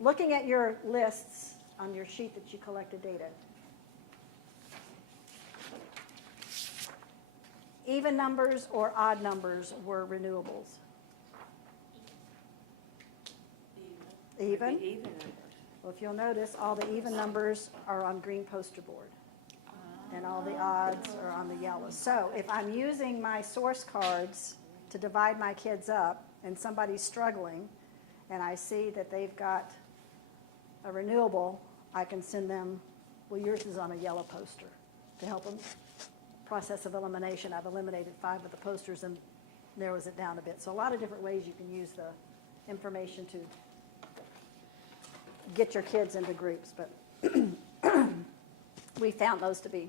looking at your lists on your sheet that you collected data, even numbers or odd numbers were renewables? Even? Even numbers. Well, if you'll notice, all the even numbers are on green poster board, and all the odds are on the yellow. So if I'm using my source cards to divide my kids up, and somebody's struggling, and I see that they've got a renewable, I can send them, well, yours is on a yellow poster to help them. Process of elimination, I've eliminated 5 of the posters and narrows it down a bit. So a lot of different ways you can use the information to get your kids into groups, but we found those to be,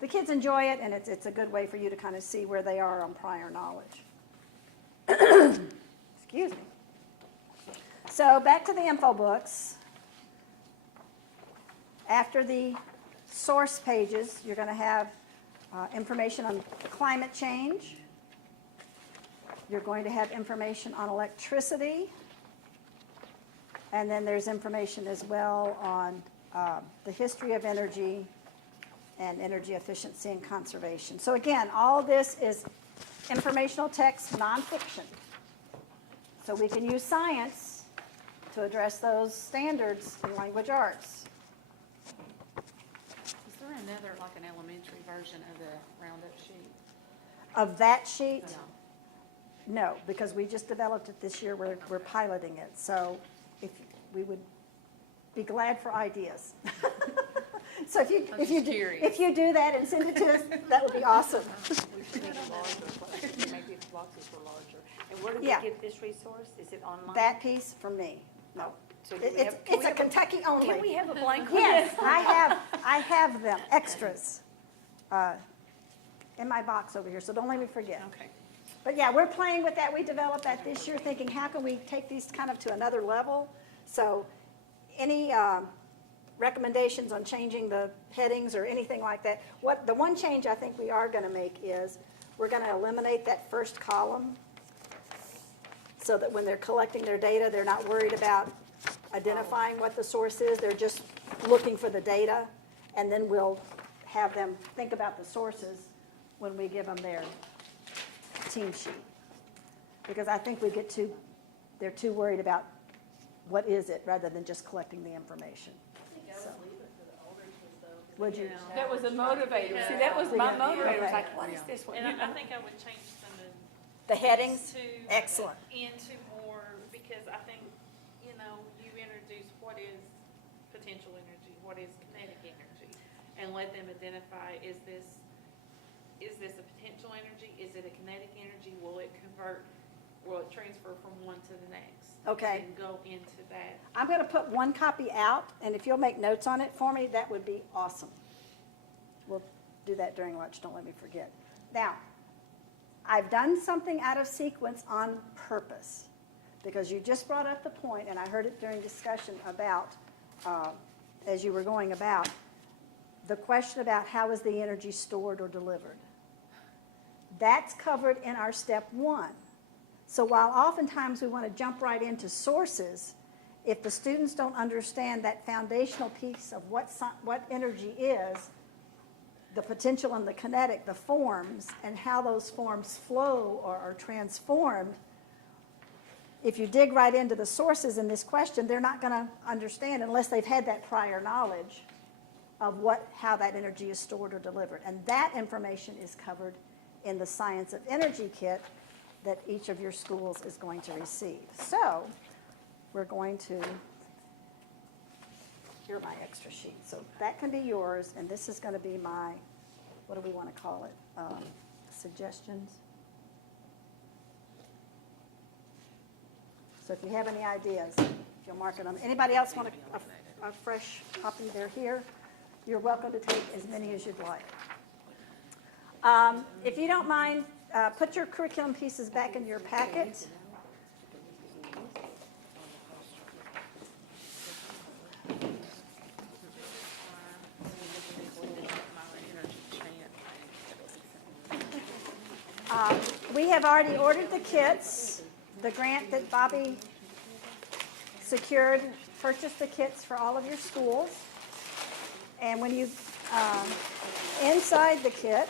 the kids enjoy it, and it's a good way for you to kind of see where they are on prior knowledge. Excuse me. So back to the info books. After the source pages, you're going to have information on climate change. You're going to have information on electricity. And then there's information as well on the history of energy and energy efficiency and conservation. So again, all of this is informational text, nonfiction. So we can use science to address those standards in language arts. Is there another, like an elementary version of the roundup sheet? Of that sheet? No. No, because we just developed it this year. We're piloting it. So if we would be glad for ideas. So if you do that and send it to us, that would be awesome. We should make it larger, make these boxes were larger. And where did we Yeah. get this resource? Is it online? That piece from me. No. So do we have- It's a Kentucky only. Can we have a blank one? Yes, I have them, extras, in my box over here, so don't let me forget. Okay. But yeah, we're playing with that. We developed that this year, thinking how can we take these kind of to another level? So any recommendations on changing the headings or anything like that? The one change I think we are going to make is we're going to eliminate that first column so that when they're collecting their data, they're not worried about identifying what the source is. They're just looking for the data, and then we'll have them think about the sources when we give them their team sheet. Because I think they're too worried about what is it rather than just collecting the information. So. Would you? That was a motivator. See, that was my motivator. It was like, what is this one? And I think I would change some of The headings? to Excellent. into more, because I think, you introduce what is potential energy, what is kinetic energy, and let them identify, is this a potential energy? Is it a kinetic energy? Will it transfer from one to the next? Okay. And go into that. I'm going to put one copy out, and if you'll make notes on it for me, that would be awesome. We'll do that during lunch. Don't let me forget. Now, I've done something out of sequence on purpose, because you just brought up the point, and I heard it during discussion about, as you were going about, the question about how is the energy stored or delivered. That's covered in our step 1. So while oftentimes we want to jump right into sources, if the students don't understand that foundational piece of what energy is, the potential and the kinetic, the forms, and how those forms flow or are transformed, if you dig right into the sources in this question, they're not going to understand unless they've had that prior knowledge of how that energy is stored or delivered. And that information is covered in the Science of Energy kit that each of your schools is going to receive. So we're going to, here are my extra sheets. So that can be yours, and this is going to be my, what do we want to call it, suggestions. So if you have any ideas, you'll mark it on. Anybody else want a fresh copy? They're here. You're welcome to take as many as you'd like. If you don't mind, put your curriculum pieces back in your packet. We have already ordered the kits. The grant that Bobby secured, purchased the kits for all of your schools. And when you, inside the kit,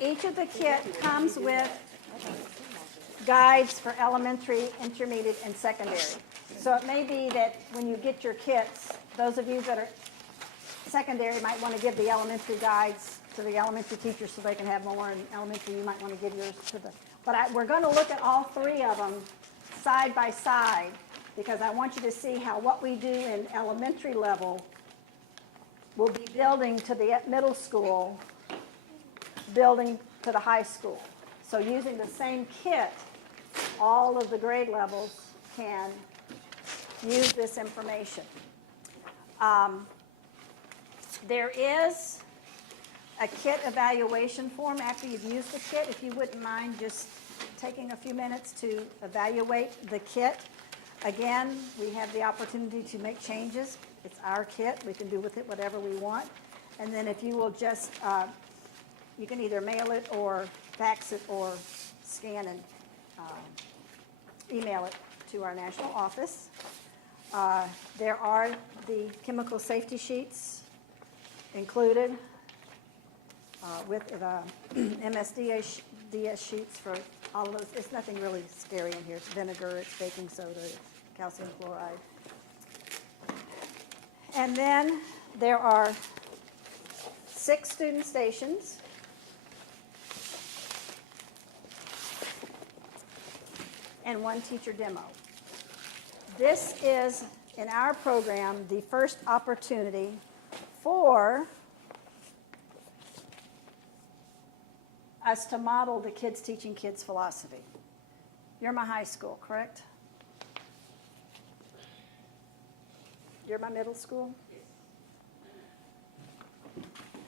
each of the kit comes with guides for elementary, intermediate, and secondary. So it may be that when you get your kits, those of you that are secondary might want to give the elementary guides to the elementary teachers so they can have more, and elementary you might want to give yours to the, but we're going to look at all three of them side by side because I want you to see how what we do in elementary level will be building to the middle school, building to the high school. So using the same kit, all of the grade levels can use this information. There is a kit evaluation form after you've used the kit. If you wouldn't mind just taking a few minutes to evaluate the kit. Again, we have the opportunity to make changes. It's our kit. We can do with it whatever we want. And then if you will just, you can either mail it or fax it or scan and email it to our national office. There are the chemical safety sheets included with the MSDS sheets for all of those. It's nothing really scary in here. It's vinegar, it's baking soda, it's calcium chloride. And then there are 6 student stations. And 1 teacher demo. This is, in our program, the first opportunity for us to model the Kids Teaching Kids philosophy. You're my high school, correct? You're my middle school?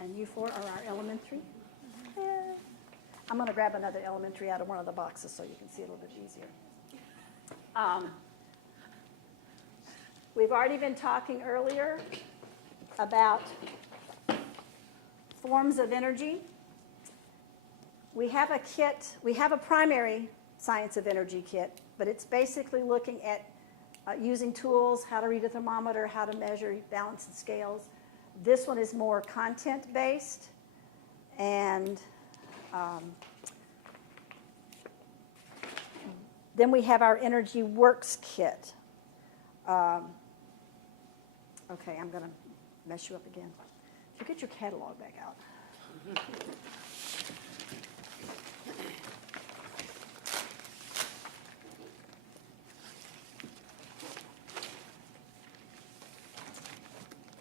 And you 4 are our elementary? Yeah. I'm going to grab another elementary out of one of the boxes so you can see it a little bit easier. We've already been talking earlier about forms of energy. We have a kit, we have a primary science of energy kit, but it's basically looking at using tools, how to read a thermometer, how to measure balance and scales. This one is more content-based, and then we have our Energy Works kit. Okay, I'm going to mess you up again. If you get your catalog back out.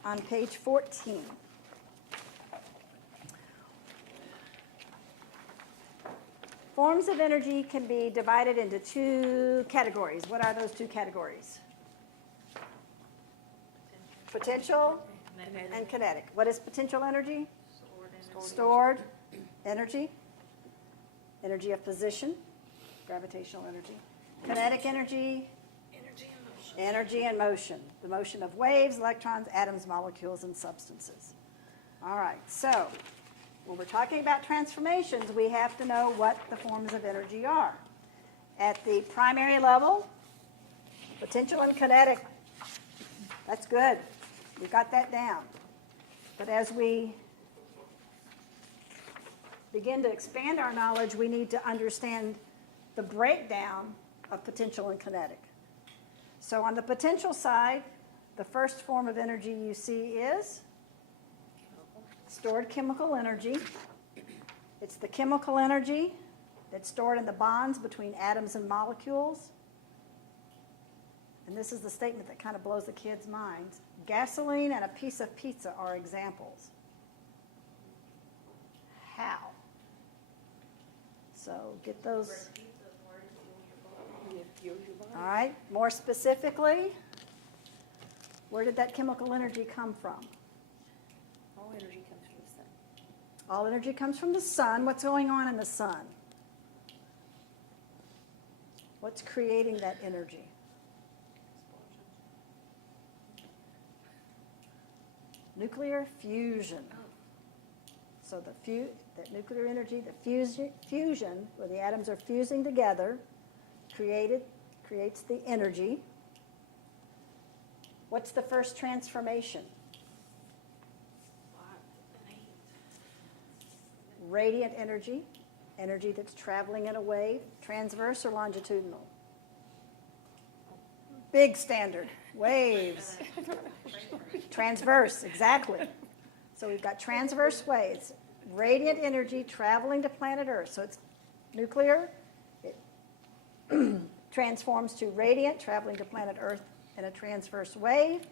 On page 14. Forms of energy can be divided into 2 categories. What are those 2 categories? Potential and kinetic. What is potential energy? Stored energy. Energy of position, gravitational energy. Kinetic energy, energy and motion. The motion of waves, electrons, atoms, molecules, and substances. All right, so when we're talking about transformations, we have to know what the forms of energy are. At the primary level, potential and kinetic, that's good. We got that down. But as we begin to expand our knowledge, we need to understand the breakdown of potential and kinetic. So on the potential side, the first form of energy you see is stored chemical energy. It's the chemical energy that's stored in the bonds between atoms and molecules. And this is the statement that kind of blows the kids' minds. Gasoline and a piece of pizza are examples. How? So get those. All right, more specifically, where did that chemical energy come from? All energy comes from the sun. All energy comes from the sun. What's going on in the sun? What's creating that energy? Nuclear fusion. So that nuclear energy, the fusion, where the atoms are fusing together, creates the energy. What's the first transformation? Radiant energy, energy that's traveling in a wave, transverse or longitudinal? Big standard, waves. Transverse, exactly. So we've got transverse waves, radiant energy traveling to planet Earth. So it's nuclear, it transforms to radiant, traveling to planet Earth in a transverse wave.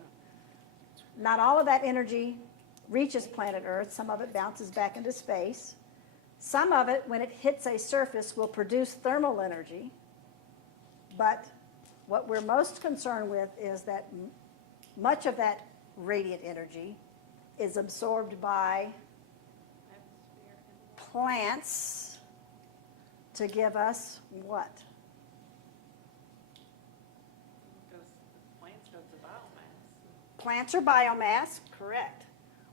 Not all of that energy reaches planet Earth. Some of it bounces back into space. Some of it, when it hits a surface, will produce thermal energy. But what we're most concerned with is that much of that radiant energy is absorbed by plants to give us what? Plants go to biomass. Plants are biomass, correct.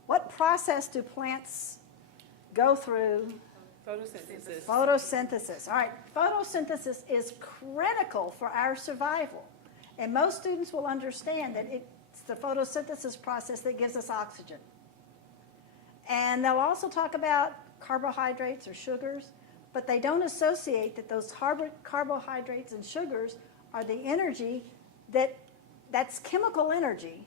What process do plants go through? Photosynthesis. Photosynthesis. All right, photosynthesis is critical for our survival. And most students will understand that it's the photosynthesis process that gives us oxygen. And they'll also talk about carbohydrates or sugars, but they don't associate that those carbohydrates and sugars are the energy that's chemical energy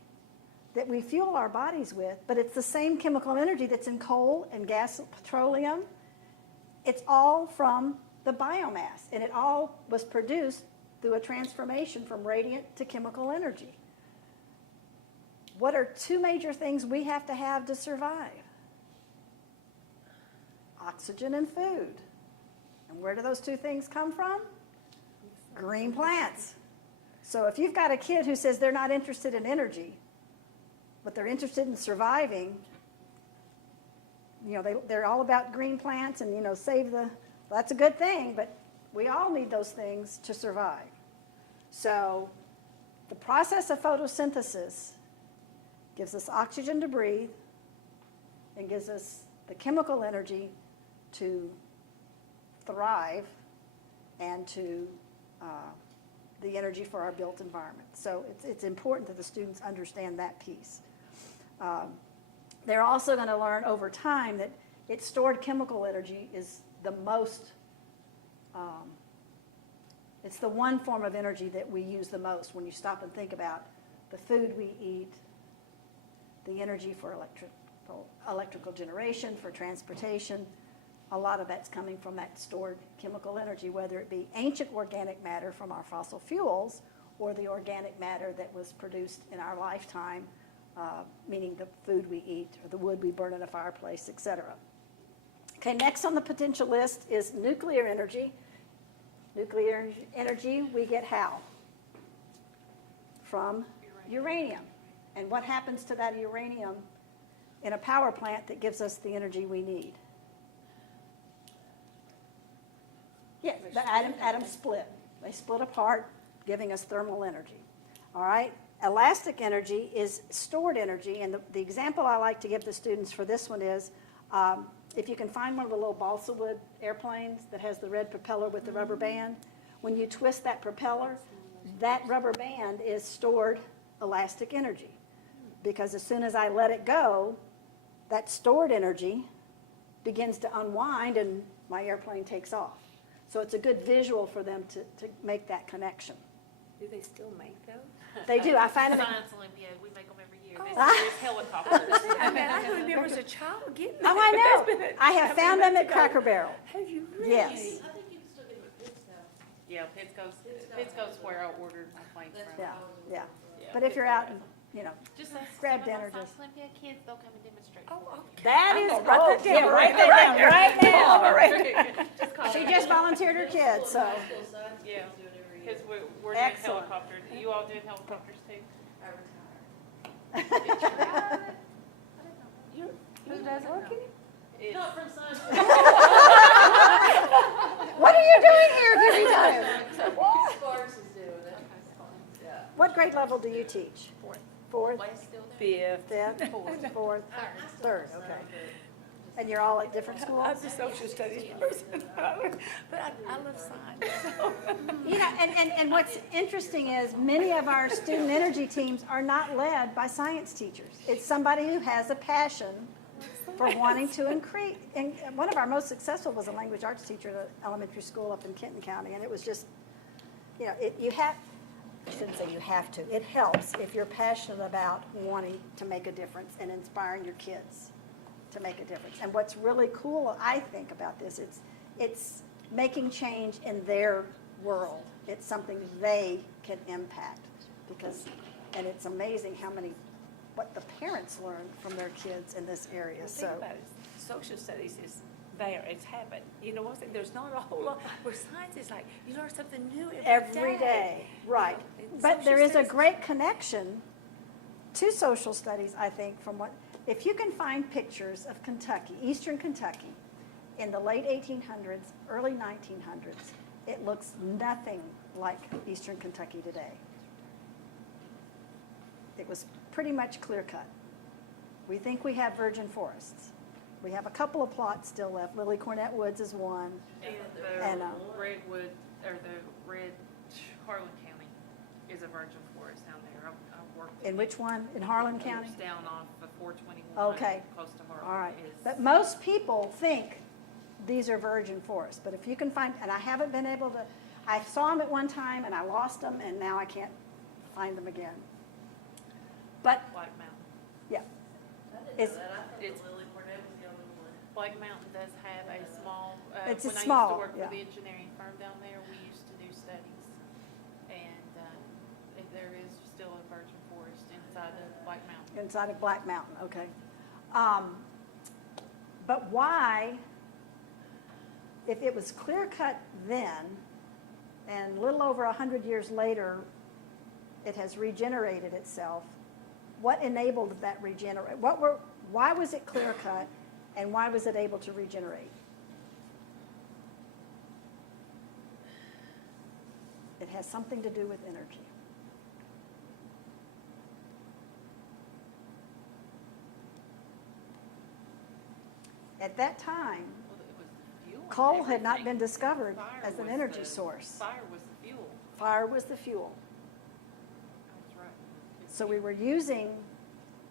that we fuel our bodies with, but it's the same chemical energy that's in coal and gas, petroleum. It's all from the biomass, and it all was produced through a transformation from radiant to chemical energy. What are two major things we have to survive? Oxygen and food. And where do those two things come from? Green plants. So if you've got a kid who says they're not interested in energy, but they're interested in surviving, they're all about green plants and, that's a good thing, but we all need those things to survive. So the process of photosynthesis gives us oxygen to breathe and gives us the chemical energy to thrive and to the energy for our built environment. So it's important that the students understand that piece. They're also going to learn over time that its stored chemical energy is the most, it's the one form of energy that we use the most when you stop and think about the food we eat, the energy for electrical generation, for transportation. A lot of that's coming from that stored chemical energy, whether it be ancient organic matter from our fossil fuels or the organic matter that was produced in our lifetime, meaning the food we eat or the wood we burn in a fireplace, etc. Okay, next on the potential list is nuclear energy. Nuclear energy we get how? From uranium. And what happens to that uranium in a power plant that gives us the energy we need? Yeah, the atoms split. They split apart, giving us thermal energy. All right? Elastic energy is stored energy, and the example I like to give the students for this one is, if you can find one of the little balsa wood airplanes that has the red propeller with the rubber band, when you twist that propeller, that rubber band is stored elastic energy. Because as soon as I let it go, that stored energy begins to unwind and my airplane takes off. So it's a good visual for them to make that connection. Do they still make those? They do. I found them. Science Olympiad, we make them every year. There's helicopters. I remember as a child getting them. Oh, I know. I have found them at Cracker Barrel. Have you really? Yes. I think you can still get them at Pitts now. Yeah, Pittsco's where I ordered my plane from. Yeah, yeah. But if you're out and, Just ask grab some of dinner, those just. Science Olympiad kids, they'll come and demonstrate. Oh, okay. That I'm is, gonna write that down. write that down right now. Just call She it. just volunteered her kids, so. Yeah, because we're doing Excellent. helicopters. You all doing helicopters too? Who doesn't work It's- Not from science. What are you doing here if you retired? Sparks is doing it. Yeah. What grade level do you teach? Fourth, Way's still there? Fifth. fourth, third, okay. And you're all at different schools? I'm a social studies person, but I love science. You know, and what's interesting is many of our student energy teams are not led by science teachers. It's somebody who has a passion for wanting to increase. And one of our most successful was a language arts teacher at an elementary school up in Kenton County, and it was just, you know, I shouldn't say you have to. It helps if you're passionate about wanting to make a difference and inspiring your kids to make a difference. And what's really cool, I think, about this, it's making change in their world. It's something they can impact and it's amazing what the parents learn from their kids in this area. The So thing about it, social studies is there, it's happened. You know what I'm saying? There's not a whole lot, where science is like, you learn something new every day, right. But Social there is a studies- great connection to social studies, I think, if you can find pictures of Kentucky, eastern Kentucky, in the late 1800s, early 1900s, it looks nothing like eastern Kentucky today. It was pretty much clear cut. We think we have virgin forests. We have a couple of plots still left. Lily Cornett Woods is one. And And, the Redwood, or the Harlan County is a virgin forest down there. I've worked with In which one? In Harlan County? It's down off of 421. Okay. Close to Harlan. All right. is- But most people think these are virgin forests. But if you can find, and I haven't been able to, I saw them at one time and I lost them and now I can't find them again. But, Black Mountain. yeah, I didn't It's- know that. I thought it's- Lily Cornett was the only one. Black Mountain does have a small, It's a when I small, used to work yeah. for the engineering firm down there, we used to do studies. And there is still a virgin forest inside of Black Mountain. inside of Black Mountain, okay. But why, if it was clear cut then, and a little over 100 years later, it has regenerated itself, what enabled that regenerate? Why was it clear cut, and why was it able to regenerate? It has something to do with energy. At that time, Well, it was the fuel and coal had not everything. been discovered Fire as an was energy the- source. Fire was the fuel. Fire was the fuel. That's right. So we were using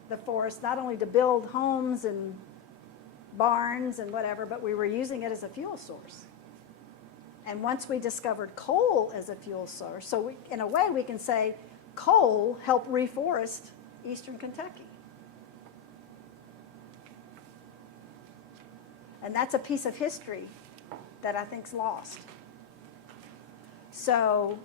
the forest not only to build homes and barns and whatever, but we were using it as a fuel source. And once we discovered coal as a fuel source, so in a way we can say coal helped reforest eastern Kentucky. And that's a piece of history that I think's lost. So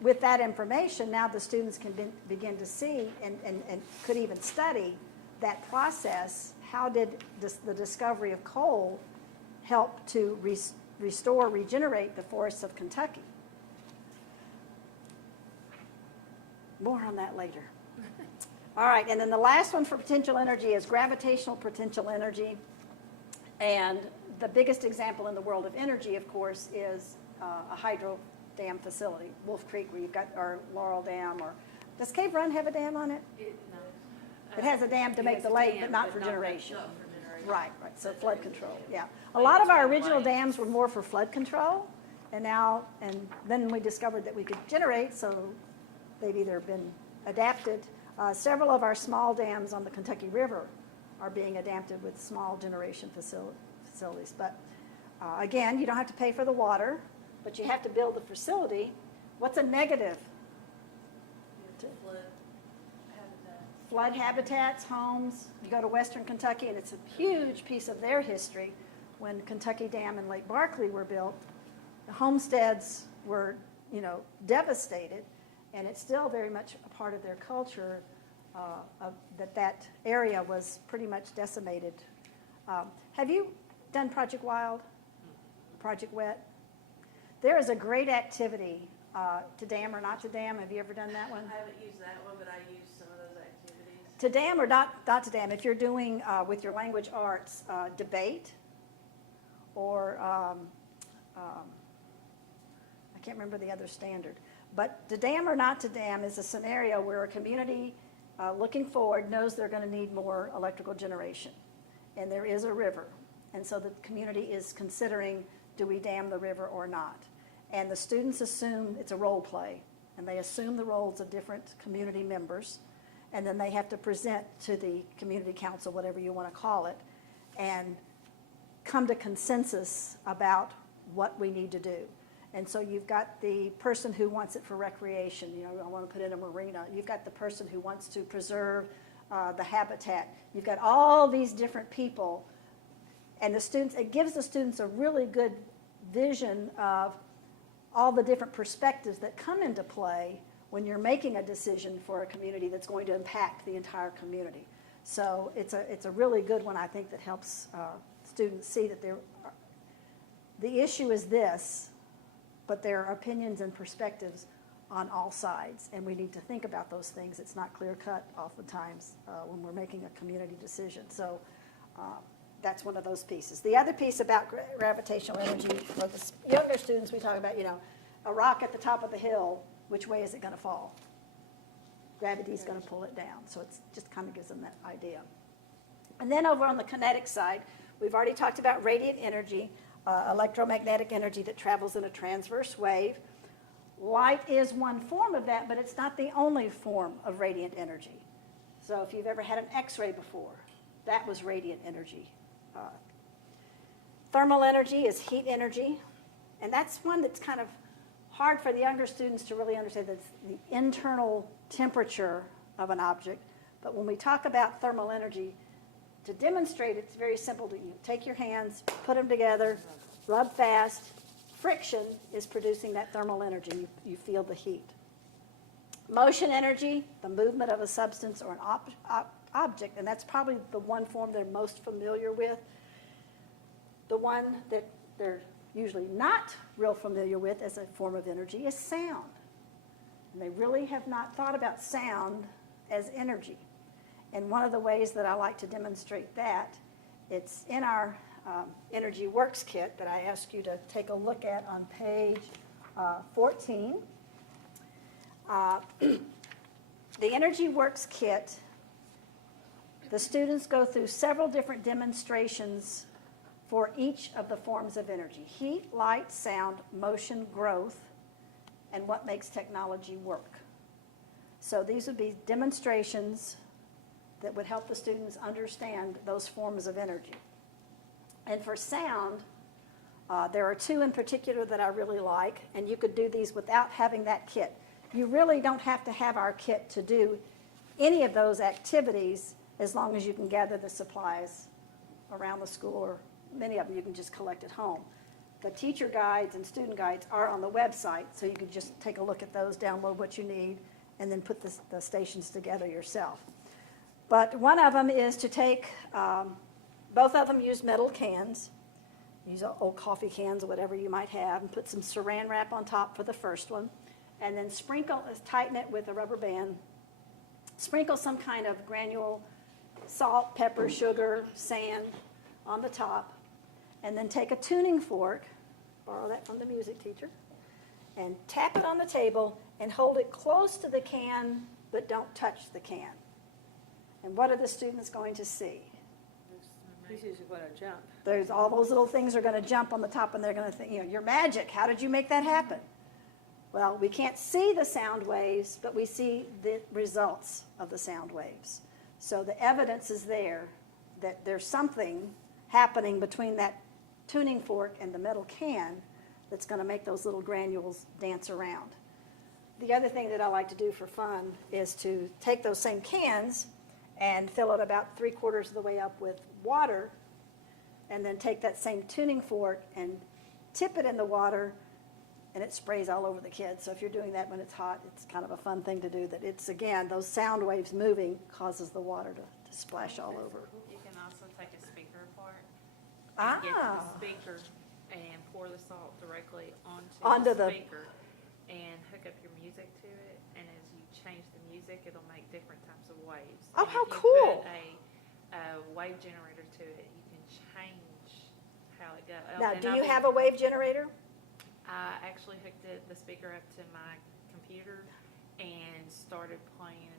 with that information, now the students can begin to see and could even study that process. How did the discovery of coal help to restore, regenerate the forests of Kentucky? More on that later. All right, and then the last one for potential energy is gravitational potential energy. And the biggest example in the world of energy, of course, is a hydro dam facility, Wolf Creek, where you've got, or Laurel Dam, or, does Cave Run have a dam on it? It has a dam to It make has the a lake, dam, but not but for not generation. Not for generation. Right, so flood control, yeah. A lot of our original dams were more for flood control, and then we discovered that we could generate, so they've either been adapted. Several of our small dams on the Kentucky River are being adapted with small generation facilities. But again, you don't have to pay for the water, but you have to build the facility. What's a negative? Flood habitat. Flood habitats, homes. You go to western Kentucky, and it's a huge piece of their history. When Kentucky Dam and Lake Barkley were built, the homesteads were, devastated, and it's still very much a part of their culture that area was pretty much decimated. Have you done Project Wild? Project Wet? There is a great activity to dam or not to dam. Have you ever done that one? I haven't used that one, but I used some of those activities. To dam or not to dam, if you're doing with your language arts debate or I can't remember the other standard, But to dam or not to dam is a scenario where a community looking forward knows they're going to need more electrical generation. And there is a river. And so the community is considering, do we dam the river or not? And the students assume it's a role play. And they assume the roles of different community members. And then they have to present to the community council, whatever you want to call it, and come to consensus about what we need to do. And so you've got the person who wants it for recreation, I want to put in a marina. You've got the person who wants to preserve the habitat. You've got all these different people. And the students, it gives the students a really good vision of all the different perspectives that come into play when you're making a decision for a community that's going to impact the entire community. So it's a really good one, I think, that helps students see that the issue is this, but there are opinions and perspectives on all sides, and we need to think about those things. It's not clear-cut oftentimes when we're making a community decision. So that's one of those pieces. The other piece about gravitational energy, for the younger students, we talk about, a rock at the top of the hill, which way is it going to fall? Gravity is going to pull it down. So it just kind of gives them that idea. And then over on the kinetic side, we've already talked about radiant energy, electromagnetic energy that travels in a transverse wave. Light is one form of that, but it's not the only form of radiant energy. So if you've ever had an X-ray before, that was radiant energy. Thermal energy is heat energy, and that's one that's kind of hard for the younger students to really understand. That's the internal temperature of an object. But when we talk about thermal energy, to demonstrate it's very simple. You take your hands, put them together, rub fast. Friction is producing that thermal energy. You feel the heat. Motion energy, the movement of a substance or an object, and that's probably the one form they're most familiar with. The one that they're usually not real familiar with as a form of energy is sound. And they really have not thought about sound as energy. And one of the ways that I like to demonstrate that, it's in our Energy Works kit that I ask you to take a look at on page 14. The Energy Works kit, the students go through several different demonstrations for each of the forms of energy: heat, light, sound, motion, growth, and what makes technology work. So these would be demonstrations that would help the students understand those forms of energy. And for sound, there are two in particular that I really like, and you could do these without having that kit. You really don't have to have our kit to do any of those activities as long as you can gather the supplies around the school, or many of them you can just collect at home. The teacher guides and student guides are on the website, so you can just take a look at those, download what you need, and then put the stations together yourself. But one of them is to take, both of them use metal cans, use old coffee cans or whatever you might have, and put some saran wrap on top for the first one, and then tighten it with a rubber band, sprinkle some kind of granule, salt, pepper, sugar, sand on the top, and then take a tuning fork, borrow that from the music teacher, and tap it on the table and hold it close to the can, but don't touch the can. And what are the students going to see? This is what I jump. There's all those little things are going to jump on the top, and they're going to think, you're magic. How did you make that happen? Well, we can't see the sound waves, but we see the results of the sound waves. So the evidence is there that there's something happening between that tuning fork and the metal can that's going to make those little granules dance around. The other thing that I like to do for fun is to take those same cans and fill it about 3/4 of the way up with water, and then take that same tuning fork and tip it in the water, and it sprays all over the kids. So if you're doing that when it's hot, it's kind of a fun thing to do. That it's, again, those sound waves moving causes the water to splash all over. You can also take a speaker apart. Ah. And get the speaker and pour the salt directly Onto onto the- the speaker and hook up your music to it. And as you change the music, it'll make different types of waves. Oh, And how if you cool. put a wave generator to it, you can change how it goes. Now, do you have a wave generator? I actually hooked the speaker up to my computer and started playing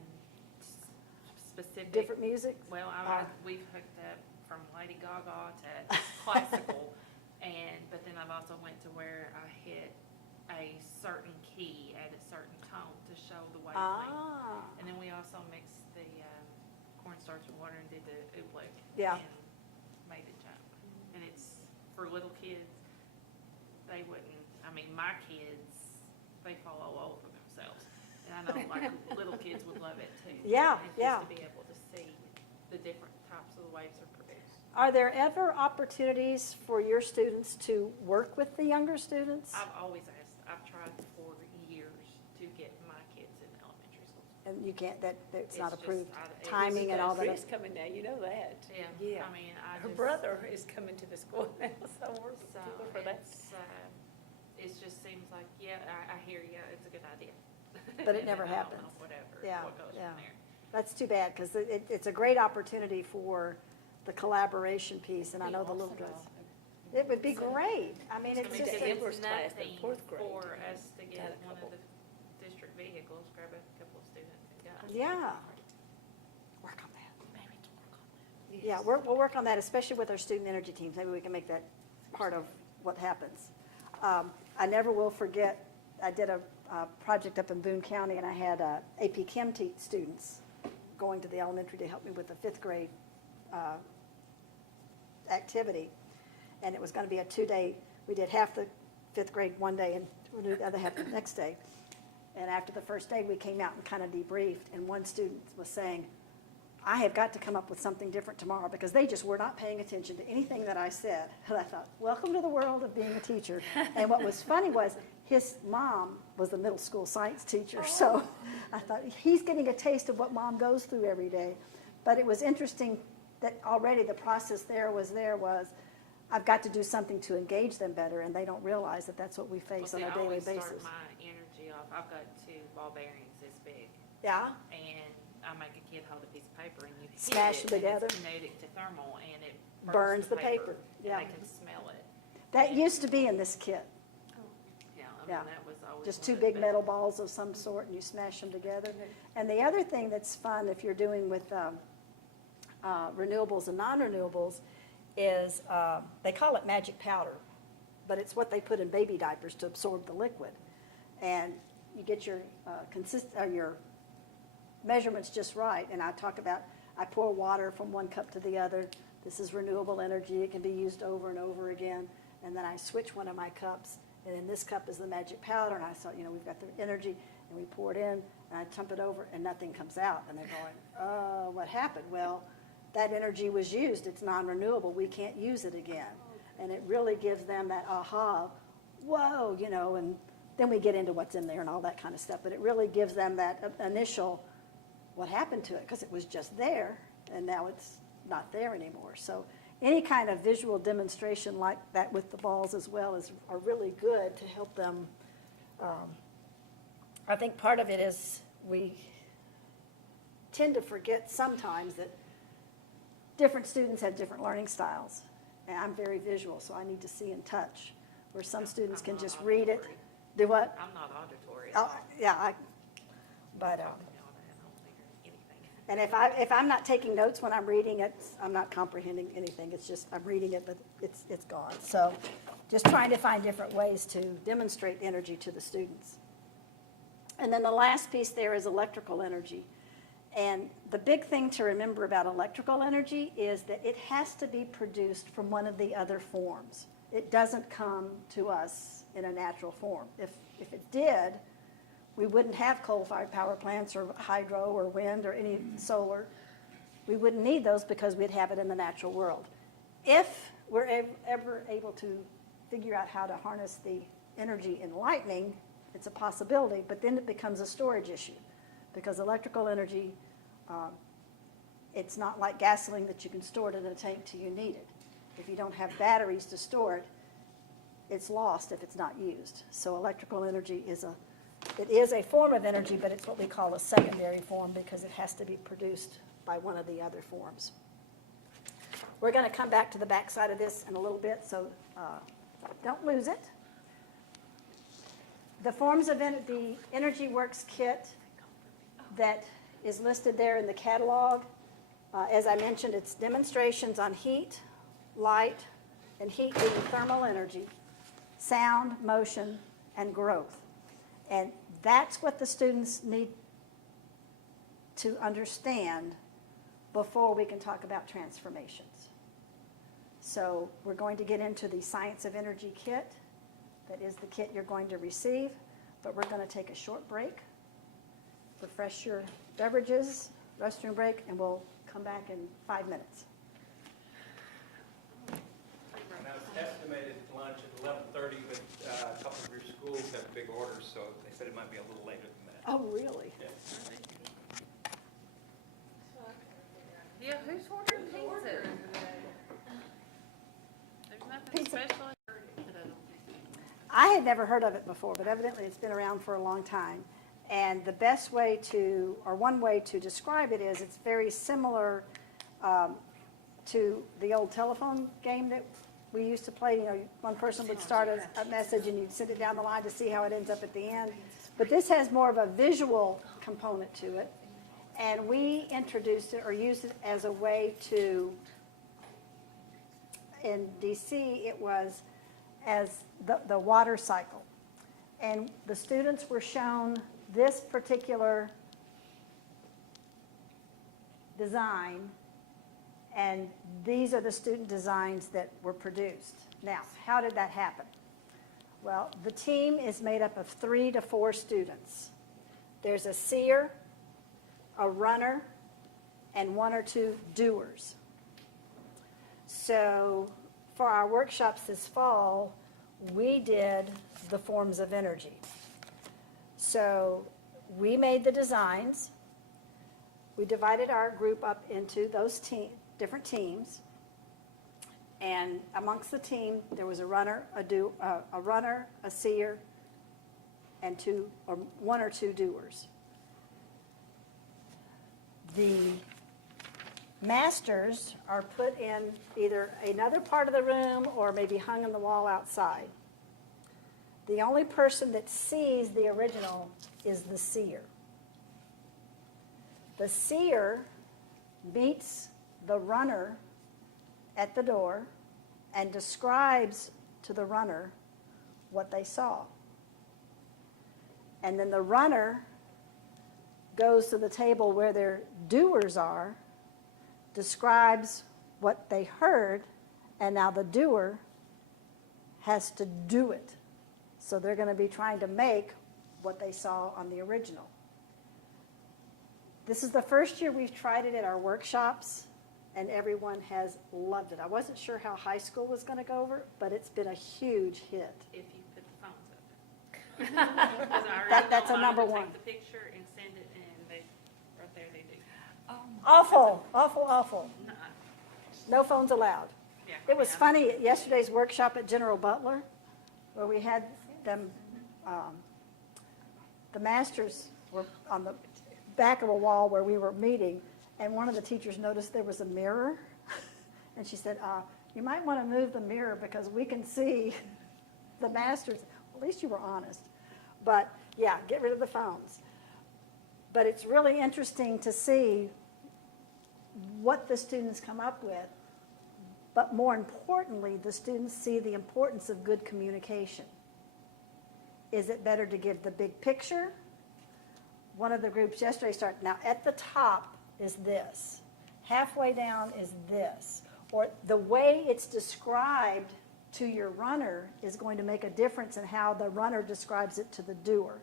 specific. Different music? Well, Ah. we've hooked up from Lady Gaga to classical, but then I've also went to where I hit a certain key at a certain tone to show the wavelength. Ah, And then we also mixed the cornstarch and water and did the oobleck. Yeah. And made it jump. And it's, for little kids, they wouldn't, I mean, my kids, they fall all over themselves. And I know like little kids would love it too. Yeah, And yeah. just to be able to see the different types of the waves are produced. are there ever opportunities for your students to work with the younger students? I've always asked, I've tried for years to get my kids in elementary school. And you can't, that's not It's just approved, it's- timing and all that. Chris coming now, you know that. Yeah, I mean, I Her just. brother is coming to the school now, so we're So, looking for that. it just seems like, yeah, I hear you, it's a good idea. But it And never then I don't happens. know Whatever, Yeah, what goes yeah. from there. That's too bad, because it's a great opportunity for the collaboration piece, and I know the little girls. It would be great. I mean, I it's mean, just, the it's Emperor's class in nothing fourth grade. for us to get Had a one of couple. the district vehicles, grab a couple of students and go. yeah. Work on that. Maybe to work on that. Yeah, we'll work on that, especially with our student energy teams. Maybe we can make that part of what happens. I never will forget, I did a project up in Boone County, and I had AP Chem students going to the elementary to help me with the fifth grade activity. And it was going to be a 2-day, we did half the fifth grade one day and we'll do the other half the next day. And after the first day, we came out and kind of debriefed, and one student was saying, I have got to come up with something different tomorrow, because they just were not paying attention to anything that I said. And I thought, welcome to the world of being a teacher. And what was funny was his mom was the middle school science teacher, so I thought, he's getting a taste of what mom goes through every day. But it was interesting that already the process was I've got to do something to engage them better, and they don't realize that that's what we face on a daily I always basis. start my energy off, I've got 2 ball bearings this big, Yeah? and I make a kid hold a piece of paper and you hit Smash it, them and together. it's kinetic to thermal, and it Burns the paper, yeah. And they can smell it. That used to be in this kit. Yeah, I Yeah. mean, that was always. Just one 2 of the big best- metal balls of some sort, and you smash them together. And the other thing that's fun, if you're doing with renewables and non-renewables, is they call it magic powder, but it's what they put in baby diapers to absorb the liquid. And you get your your measurements just right. And I talk about, I pour water from one cup to the other. This is renewable energy. It can be used over and over again. And then I switch one of my cups, and in this cup is the magic powder. And I thought, we've got the energy, and we pour it in, and I dump it over, and nothing comes out. And they're going, what happened? Well, that energy was used. It's non-renewable. We can't use it again. And it really gives them that aha, whoa, and then we get into what's in there and all that kind of stuff. But it really gives them that initial, what happened to it? Because it was just there, and now it's not there anymore. So any kind of visual demonstration like that with the balls as well are really good to help them. I think part of it is we tend to forget sometimes that different students have different learning styles. And I'm very visual, so I need to see and touch, where some students I'm can not just read it. auditory. Do what? I'm not auditory at Oh, all. yeah, but, I don't hear anything. and if I'm not taking notes when I'm reading it, I'm not comprehending anything. It's just, I'm reading it, but it's gone. So just trying to find different ways to demonstrate energy to the students. And then the last piece there is electrical energy. And the big thing to remember about electrical energy is that it has to be produced from one of the other forms. It doesn't come to us in a natural form. If it did, we wouldn't have coal-fired power plants or hydro or wind or any solar. We wouldn't need those because we'd have it in the natural world. If we're ever able to figure out how to harness the energy in lightning, it's a possibility, but then it becomes a storage issue. Because electrical energy, it's not like gasoline that you can store it in a tank till you need it. If you don't have batteries to store it, it's lost if it's not used. So electrical energy is a form of energy, but it's what we call a secondary form because it has to be produced by one of the other forms. We're going to come back to the back side of this in a little bit, so don't lose it. the forms of the Energy Works kit that is listed there in the catalog, as I mentioned, it's demonstrations on heat, light, and heat being thermal energy, sound, motion, and growth. And that's what the students need to understand before we can talk about transformations. So we're going to get into the Science of Energy kit. That is the kit you're going to receive, but we're going to take a short break, refresh your beverages, restroom break, and we'll come back in 5 minutes. And I was estimated lunch at 11:30, but a couple of your schools have big orders, so they said it might be a little later than that. Oh, really? Yeah. Yeah, who's ordering pizza? There's nothing Pizza. special. I had never heard of it before, but evidently it's been around for a long time. And the best way to, or one way to describe it is, it's very similar to the old telephone game that we used to play. You know, one person would start a message and you'd send it down the line to see how it ends up at the end. But this has more of a visual component to it. And we introduced it or used it as a way to, in DC, it was as the water cycle. And the students were shown this particular design, and these are the student designs that were produced. Now, how did that happen? Well, the team is made up of 3 to 4 students. There's a seer, a runner, and 1 or 2 doers. So for our workshops this fall, we did the forms of energy. So we made the designs. We divided our group up into those different teams. And amongst the team, there was a runner, a seer, and 1 or 2 doers. The masters are put in either another part of the room or maybe hung on the wall outside. The only person that sees the original is the seer. The seer meets the runner at the door and describes to the runner what they saw. And then the runner goes to the table where their doers are, describes what they heard, and now the doer has to do it. So they're going to be trying to make what they saw on the original. This is the first year we've tried it at our workshops, and everyone has loved it. I wasn't sure how high school was going to go over, but it's been a huge hit. If you put the phones up. 'Cause I already That's a told mine number to one. Take the picture and send it, and they, right there they do. Awful, awful, awful. Nuh-uh. No phones allowed. Yeah, It was yeah. funny at yesterday's workshop at General Butler, where we had them, the masters were on the back of a wall where we were meeting, and one of the teachers noticed there was a mirror, and she said, you might want to move the mirror because we can see the masters. Well, at least you were honest. But yeah, get rid of the phones. But it's really interesting to see what the students come up with, but more importantly, the students see the importance of good communication. Is it better to give the big picture? One of the groups yesterday started, now at the top is this, halfway down is this, or the way it's described to your runner is going to make a difference in how the runner describes it to the doer.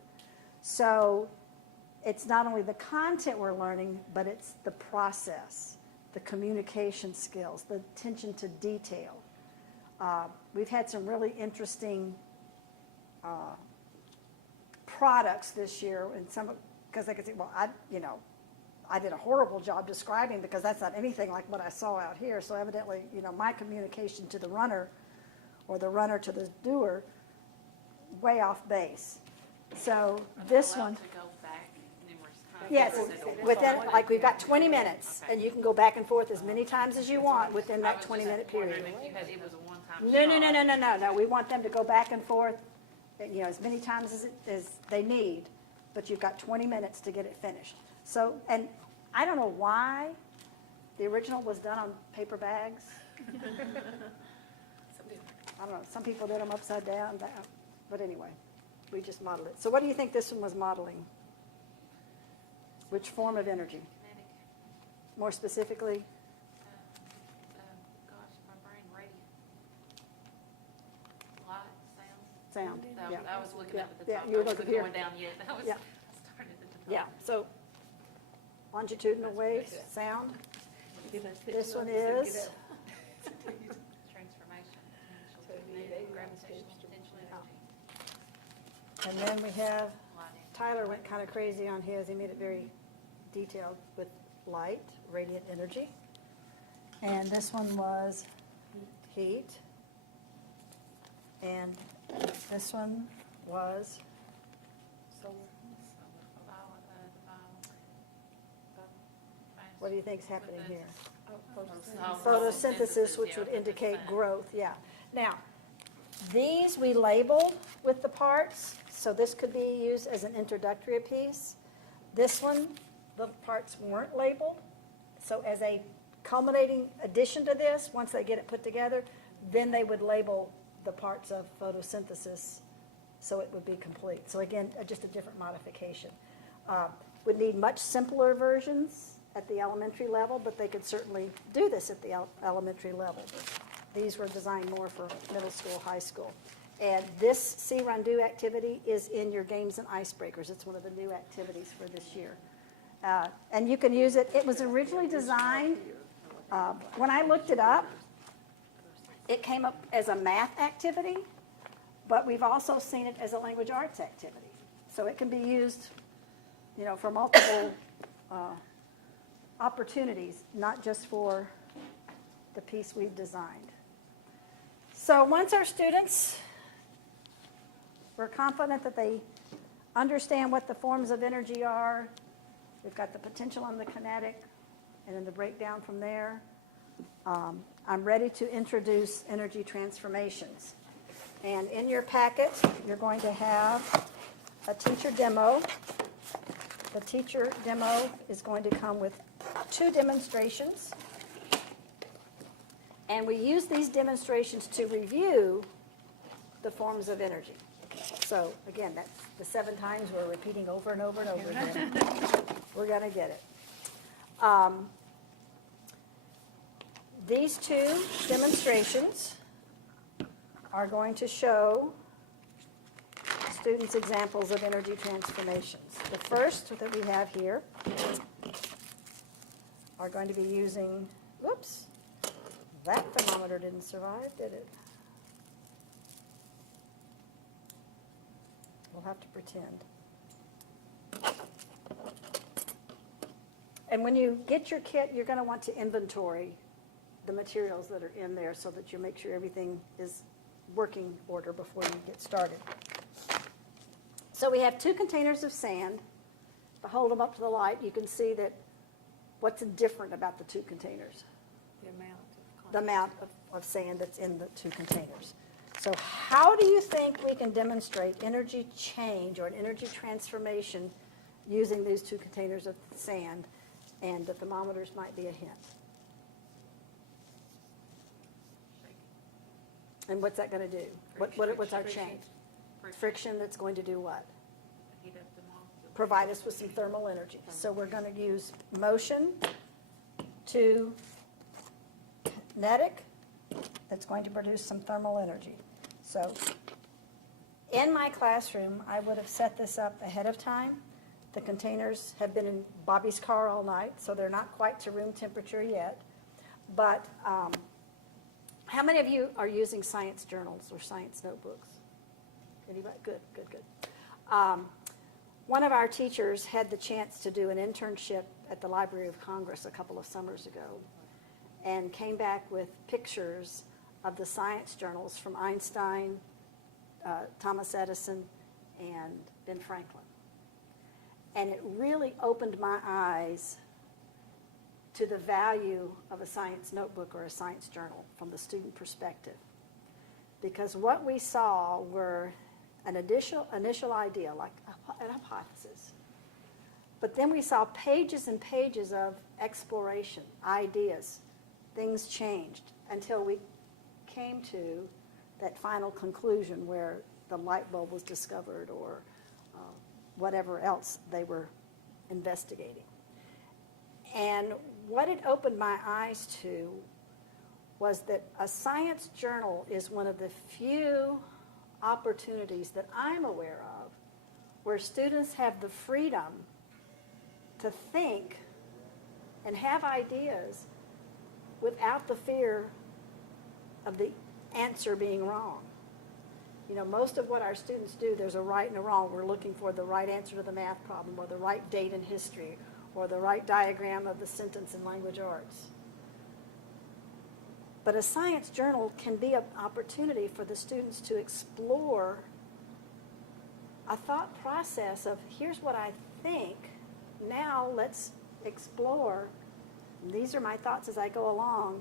So it's not only the content we're learning, but it's the process, the communication skills, the attention to detail. We've had some really interesting products this year, and some, because they could say, well, I did a horrible job describing because that's not anything like what I saw out here. So evidently, my communication to the runner or the runner to the doer, way off base. So this Allowed one, to go back numerous times. yes, Or- within, like we've got 20 minutes, Okay. and you can go back and forth as many times as you want within I that was 20-minute just wondering period. if you had, it was a one-time No, shot. no. We want them to go back and forth as many times as they need, but you've got 20 minutes to get it finished. So, and I don't know why the original was done on paper bags. I don't know, some people did them upside down, but anyway, we just modeled it. So what do you think this one was modeling? Which form of energy? Kinetic, More specifically? gosh, my brain, radiant. Light, sound. Sound. That Yeah. was- I was looking up at the Yeah, top. you were I wasn't looking here. going down yet. I was, Yeah. I started at the top. Yeah, so longitudinal waves, sound. This one is, Transformation, potential, kinetic, gravitational, potential energy. and then we have, Lighting. Tyler went kind of crazy on his. He made it very detailed with light, radiant energy. And this one was heat. And this one was, what do you think's happening here? Photosynthesis, which would indicate growth, yeah. Now, these we labeled with the parts, so this could be used as an introductory piece. This one, the parts weren't labeled, so as a culminating addition to this, once they get it put together, then they would label the parts of photosynthesis, so it would be complete. So again, just a different modification. Would need much simpler versions at the elementary level, but they could certainly do this at the elementary level. These were designed more for middle school, high school. And this See, Run, Do activity is in your games and icebreakers. It's one of the new activities for this year. And you can use it. It was originally designed, when I looked it up, it came up as a math activity, but we've also seen it as a language arts activity. So it can be used, for multiple opportunities, not just for the piece we've designed. So once our students, we're confident that they understand what the forms of energy are, we've got the potential and the kinetic, and then the breakdown from there, I'm ready to introduce energy transformations. And in your packet, you're going to have a teacher demo. The teacher demo is going to come with 2 demonstrations. And we use these demonstrations to review the forms of energy. So again, that's the 7 times we're repeating over and over and over again. We're going to get it. These 2 demonstrations are going to show students examples of energy transformations. The first that we have here are going to be using, whoops, that thermometer didn't survive, did it? We'll have to pretend. And when you get your kit, you're going to want to inventory the materials that are in there so that you make sure everything is working order before you get started. So we have 2 containers of sand. If I hold them up to the light, you can see that what's different about the 2 containers. The amount of sand that's in the 2 containers. So how do you think we can demonstrate energy change or an energy transformation using these 2 containers of sand? And the thermometers might be a hint. And what's that going to do? What's our change? Friction that's going to do what? Heat up the molecule. Provide us with some thermal energy. So we're going to use motion to kinetic that's going to produce some thermal energy. So in my classroom, I would have set this up ahead of time. The containers have been in Bobby's car all night, so they're not quite to room temperature yet. But how many of you are using science journals or science notebooks? Anybody? Good, good, good. One of our teachers had the chance to do an internship at the Library of Congress a couple of summers ago and came back with pictures of the science journals from Einstein, Thomas Edison, and Ben Franklin. And it really opened my eyes to the value of a science notebook or a science journal from the student perspective. Because what we saw were an initial idea, like an hypothesis. But then we saw pages and pages of exploration, ideas. Things changed until we came to that final conclusion where the light bulb was discovered or whatever else they were investigating. And what it opened my eyes to was that a science journal is one of the few opportunities that I'm aware of where students have the freedom to think and have ideas without the fear of the answer being wrong. You know, most of what our students do, there's a right and a wrong. We're looking for the right answer to the math problem, or the right date in history, or the right diagram of the sentence in language arts. But a science journal can be an opportunity for the students to explore a thought process of, here's what I think, now let's explore. These are my thoughts as I go along.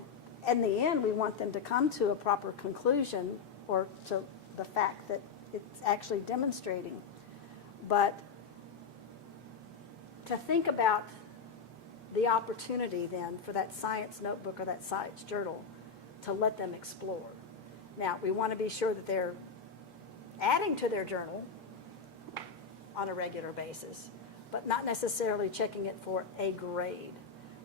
In the end, we want them to come to a proper conclusion or to the fact that it's actually demonstrating. But to think about the opportunity then for that science notebook or that science journal to let them explore. Now, we want to be sure that they're adding to their journal on a regular basis, but not necessarily checking it for a grade.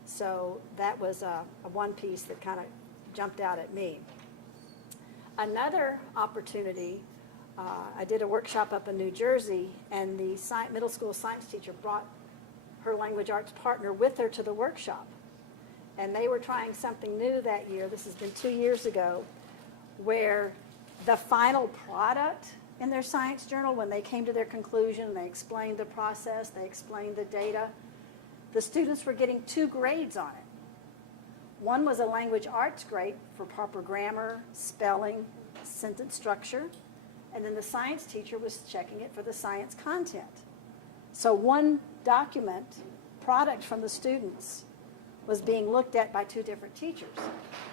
So that was a one piece that kind of jumped out at me. Another opportunity, I did a workshop up in New Jersey, and the middle school science teacher brought her language arts partner with her to the workshop. And they were trying something new that year, this has been 2 years ago, where the final product in their science journal, when they came to their conclusion, they explained the process, they explained the data, the students were getting 2 grades on it. One was a language arts grade for proper grammar, spelling, sentence structure, and then the science teacher was checking it for the science content. So one document, product from the students, was being looked at by 2 different teachers.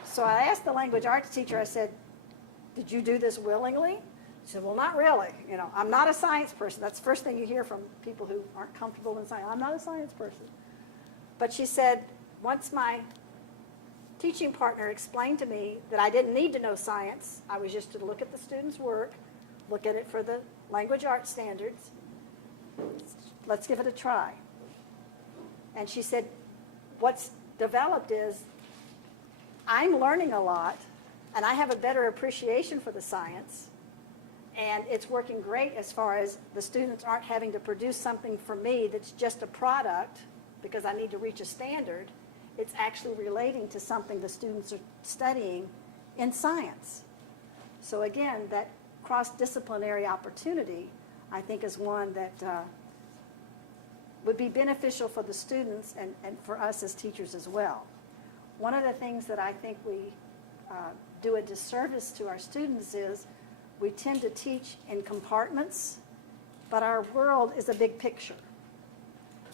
So I asked the language arts teacher, I said, did you do this willingly? She said, well, not really. You know, I'm not a science person. That's the first thing you hear from people who aren't comfortable in science. I'm not a science person. But she said, once my teaching partner explained to me that I didn't need to know science, I was just to look at the students' work, look at it for the language arts standards, let's give it a try. And she said, what's developed is I'm learning a lot, and I have a better appreciation for the science, and it's working great as far as the students aren't having to produce something for me that's just a product because I need to reach a standard. It's actually relating to something the students are studying in science. So again, that cross-disciplinary opportunity, I think, is one that would be beneficial for the students and for us as teachers as well. One of the things that I think we do a disservice to our students is we tend to teach in compartments, but our world is a big picture.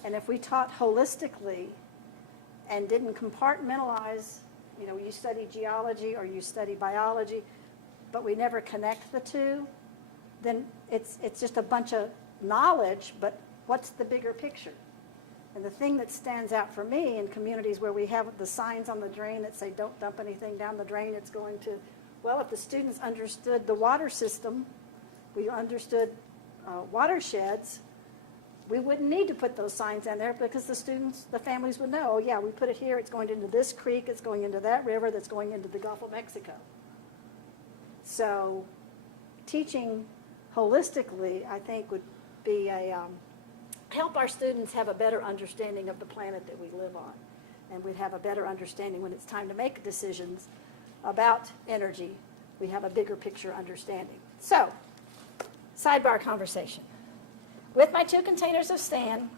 And if we taught holistically and didn't compartmentalize, you know, you study geology or you study biology, but we never connect the two, then it's just a bunch of knowledge, but what's the bigger picture? And the thing that stands out for me in communities where we have the signs on the drain that say don't dump anything down the drain, it's going to, well, if the students understood the water system, we understood watersheds, we wouldn't need to put those signs in there because the students, the families would know, oh yeah, we put it here, it's going into this creek, it's going into that river, that's going into the Gulf of Mexico. So teaching holistically, I think, would be help our students have a better understanding of the planet that we live on. And we'd have a better understanding when it's time to make decisions about energy. We have a bigger picture understanding. So, sidebar conversation. With my 2 containers of sand,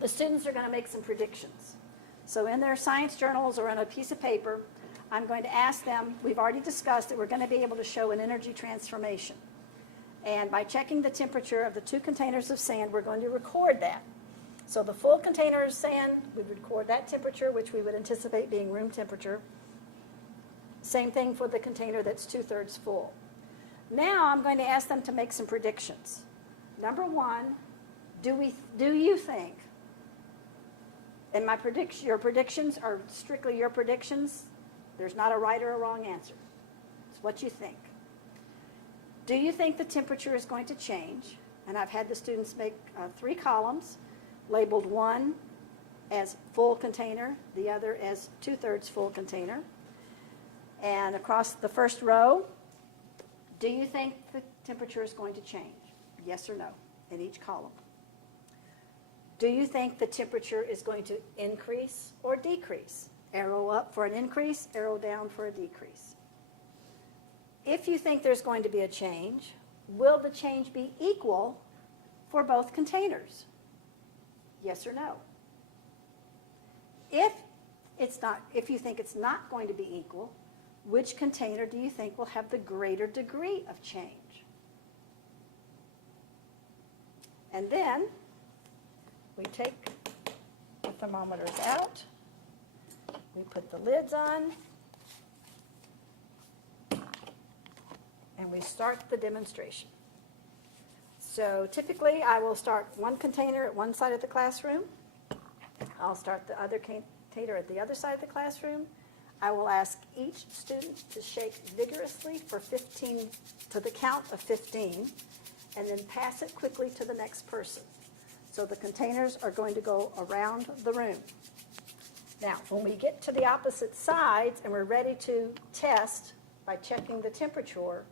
the students are going to make some predictions. So in their science journals or on a piece of paper, I'm going to ask them, we've already discussed that we're going to be able to show an energy transformation. And by checking the temperature of the 2 containers of sand, we're going to record that. So the full container of sand, we would record that temperature, which we would anticipate being room temperature. Same thing for the container that's 2/3 full. Now I'm going to ask them to make some predictions. Number one, do you think, and your predictions are strictly your predictions, there's not a right or a wrong answer. It's what you think. Do you think the temperature is going to change? And I've had the students make 3 columns, labeled one as full container, the other as 2/3 full container. And across the first row, do you think the temperature is going to change? Yes or no, in each column. Do you think the temperature is going to increase or decrease? Arrow up for an increase, arrow down for a decrease. If you think there's going to be a change, will the change be equal for both containers? Yes or no? If you think it's not going to be equal, which container do you think will have the greater degree of change? And then we take the thermometers out, we put the lids on, and we start the demonstration. So typically I will start one container at one side of the classroom. I'll start the other container at the other side of the classroom. I will ask each student to shake vigorously for 15, to the count of 15, and then pass it quickly to the next person. So the containers are going to go around the room. Now, when we get to the opposite sides and we're ready to test by checking the temperature,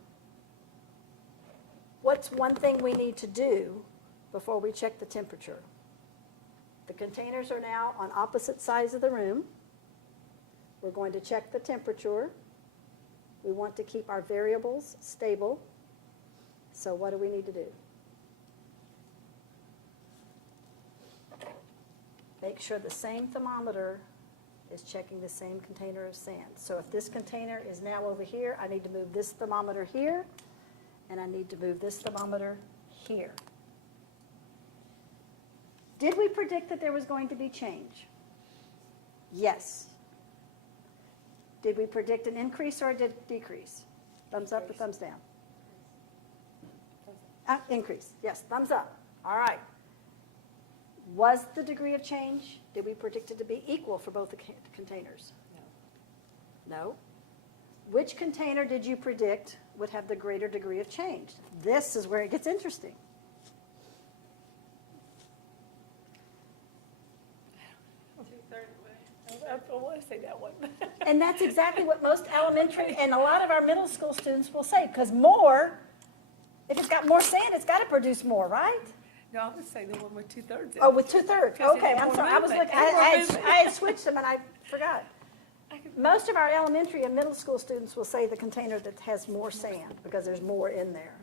what's one thing we need to do before we check the temperature? The containers are now on opposite sides of the room. We're going to check the temperature. We want to keep our variables stable. So what do we need to do? Make sure the same thermometer is checking the same container of sand. So if this container is now over here, I need to move this thermometer here, and I need to move this thermometer here. Did we predict that there was going to be change? Yes. Did we predict an increase or a decrease? Thumbs up or thumbs down? Increase. Yes, thumbs up. All right. Was the degree of change, did we predict it to be equal for both the containers? No. No? Which container did you predict would have the greater degree of change? This is where it gets interesting. I want to say that one. And that's exactly what most elementary and a lot of our middle school students will say, because more, if it's got more sand, it's got to produce more, right? No, I would say the one with 2/3. Oh, with 2/3. Because Okay, it's I'm more sorry. I was movement. looking. It's more I movement. had switched them and I forgot. Most of our elementary and middle school students will say the container that has more sand because there's more in there.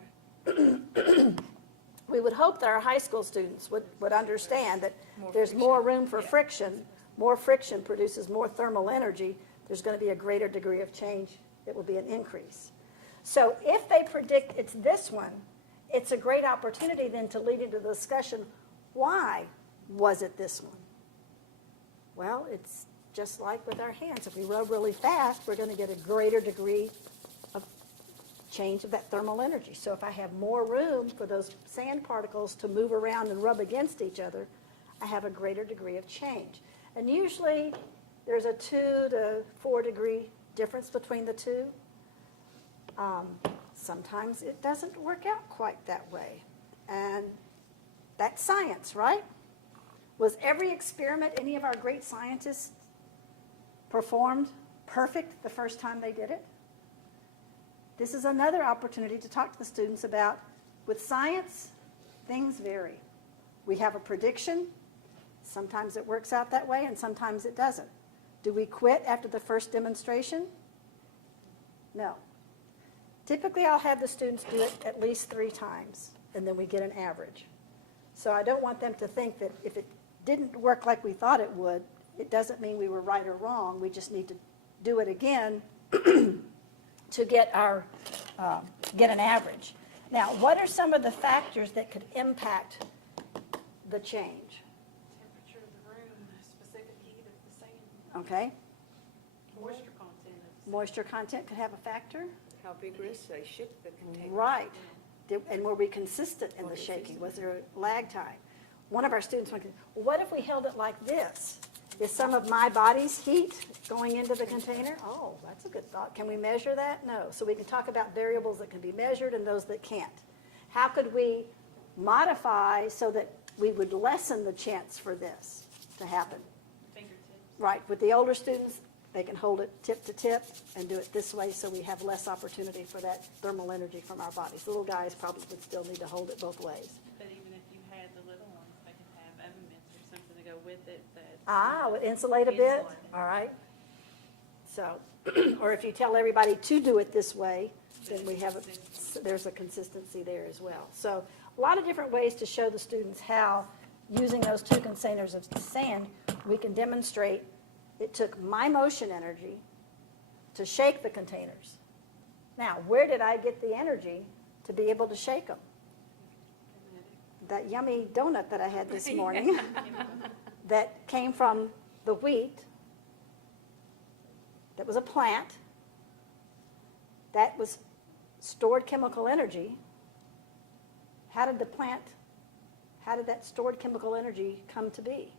We would hope that our high school students would understand that there's more room for friction. More friction produces more thermal energy. There's going to be a greater degree of change. It will be an increase. So if they predict it's this one, it's a great opportunity then to lead into the discussion, why was it this one? Well, it's just like with our hands. If we rub really fast, we're going to get a greater degree of change of that thermal energy. So if I have more room for those sand particles to move around and rub against each other, I have a greater degree of change. And usually there's a 2 to 4 degree difference between the two. Sometimes it doesn't work out quite that way. And that's science, right? Was every experiment any of our great scientists performed perfect the first time they did it? This is another opportunity to talk to the students about, with science, things vary. We have a prediction. Sometimes it works out that way and sometimes it doesn't. Do we quit after the first demonstration? No. Typically I'll have the students do it at least 3 times and then we get an average. So I don't want them to think that if it didn't work like we thought it would, it doesn't mean we were right or wrong. We just need to do it again to get an average. Now, what are some of the factors that could impact the change? Temperature of the room, specific heat of the sand, Okay, moisture content. moisture content could have a factor. How vigorous they shook the container. Right. And were we consistent in the shaking? Was there a lag time? One of our students went, well, what if we held it like this? Is some of my body's heat going into the container? Oh, that's a good thought. Can we measure that? No. So we can talk about variables that can be measured and those that can't. How could we modify so that we would lessen the chance for this to happen? Fingertips. Right. With the older students, they can hold it tip to tip and do it this way so we have less opportunity for that thermal energy from our bodies. Little guys probably would still need to hold it both ways. But even if you had the little ones, they can have oven mitts or something to go with it that. Would insulate a bit, Insulate. all right. So, or if you tell everybody to do it this way, then we have, there's a consistency there as well. So, a lot of different ways to show the students how, using those 2 containers of sand, we can demonstrate it took my motion energy to shake the containers. Now, where did I get the energy to be able to shake them? That yummy donut that I had this morning that came from the wheat, that was a plant, that was stored chemical energy. How did that stored chemical energy come to be?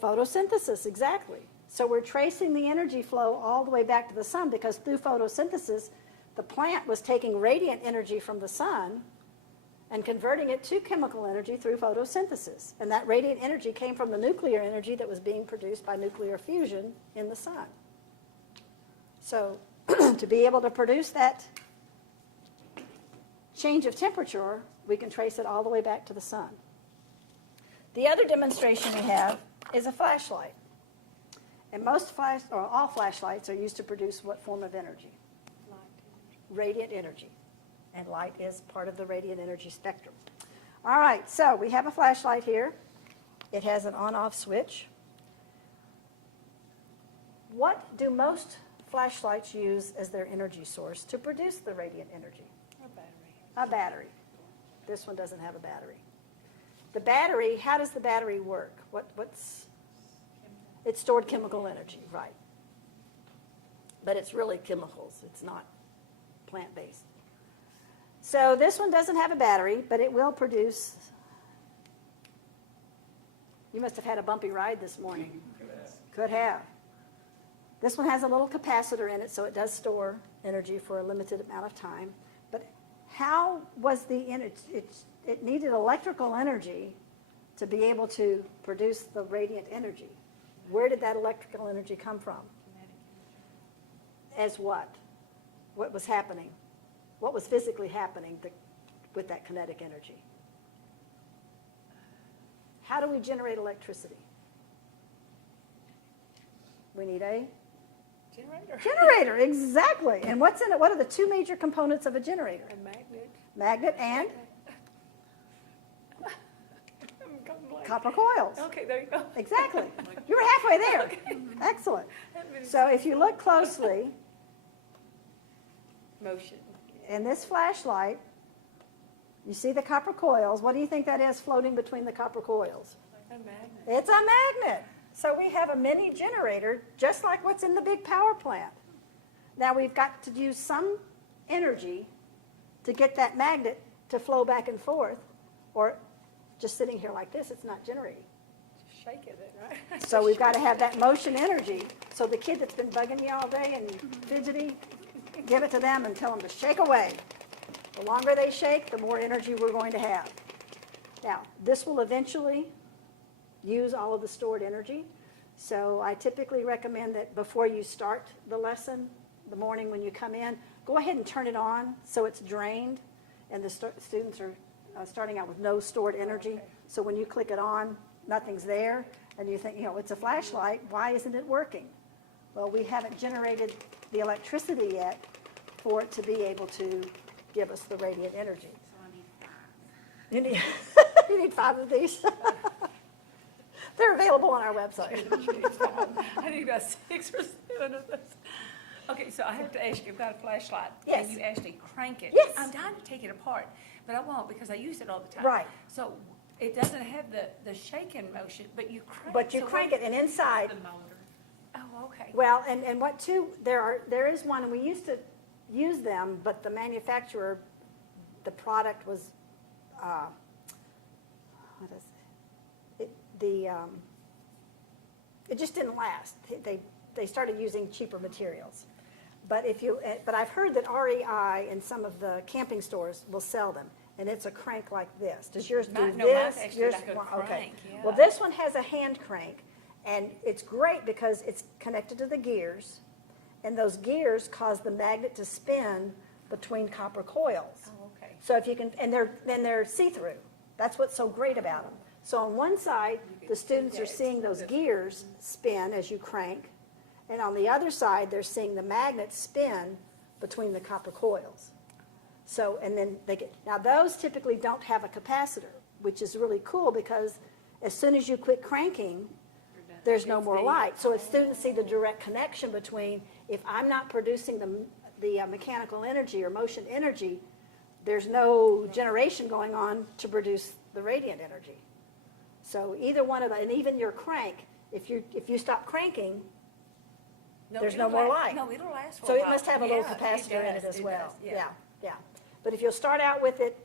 Photosynthesis, exactly. So we're tracing the energy flow all the way back to the sun because through photosynthesis, the plant was taking radiant energy from the sun and converting it to chemical energy through photosynthesis. And that radiant energy came from the nuclear energy that was being produced by nuclear fusion in the sun. So to be able to produce that change of temperature, we can trace it all the way back to the sun. The other demonstration we have is a flashlight. And all flashlights are used to produce what form of energy? Radiant energy. And light is part of the radiant energy spectrum. All right, so we have a flashlight here. It has an on-off switch. What do most flashlights use as their energy source to produce the radiant energy? A battery. This one doesn't have a battery. The battery, how does the battery work? It's stored chemical energy, right. But it's really chemicals. It's not plant-based. So this one doesn't have a battery, but it will produce. You must have had a bumpy ride this morning. Could have. This one has a little capacitor in it, so it does store energy for a limited amount of time. But how was the energy? It needed electrical energy to be able to produce the radiant energy. Where did that electrical energy come from? As what? What was happening? What was physically happening with that kinetic energy? How do we generate electricity? We need a generator, exactly. And what's in it? What are the 2 major components of a generator? A magnet. Magnet and I'm copper coils. Okay, there you go. Exactly. You were halfway there. Excellent. So if you look closely Motion. in this flashlight, you see the copper coils. What do you think that is floating between the copper coils? A magnet. It's a magnet. So we have a mini generator, just like what's in the big power plant. Now we've got to use some energy to get that magnet to flow back and forth, or just sitting here like this, it's not generating. Just shake it, right? So we've got to have that motion energy. So the kid that's been bugging me all day and fidgety, give it to them and tell them to shake away. The longer they shake, the more energy we're going to have. Now, this will eventually use all of the stored energy. So I typically recommend that before you start the lesson, the morning when you come in, go ahead and turn it on so it's drained, and the students are starting out with no stored energy. Okay. So when you click it on, nothing's there, and you think, it's a flashlight, why isn't it working? Well, we haven't generated the electricity yet for it to be able to give us the radiant energy. So I need 5. You need, you need 5 of these. They're available on our website. I need about 6 or 7 of those. Okay, so I have to ask you about a flashlight. Yes. Can you actually crank it? Yes. I'm dying to take it apart, but I won't because I use it all the time. Right. So it doesn't have the shaking motion, but you crank. But you so crank what- it, and inside, The motor. Oh, Oh, okay. Well, and what too, there is one, and we used to use them, but the manufacturer, the product was, what is it? It just didn't last. They started using cheaper materials. But I've heard that REI and some of the camping stores will sell them, and it's a crank like this. Does yours do No, this? mine's actually Yours- like a well, okay. crank, yeah. Well, this one has a hand crank, and it's great because it's connected to the gears, and those gears cause the magnet to spin between copper coils. Oh, okay. So if you can, and they're see-through. That's what's so great about them. So on one side, the students are seeing those gears spin as you crank, and on the other side, they're seeing the magnet spin between the copper coils. So, and then now those typically don't have a capacitor, which is really cool because as soon as you quit cranking, there's no more light. So if students see the direct connection between, if I'm not producing the mechanical energy or motion energy, there's no generation going on to produce the radiant energy. So either one of the, and even your crank, if you stop cranking, there's no more light. No, it'll last for a so while. it must have a little Yeah, capacitor in it does, as well. does, yeah. Yeah. But if you'll start out with it,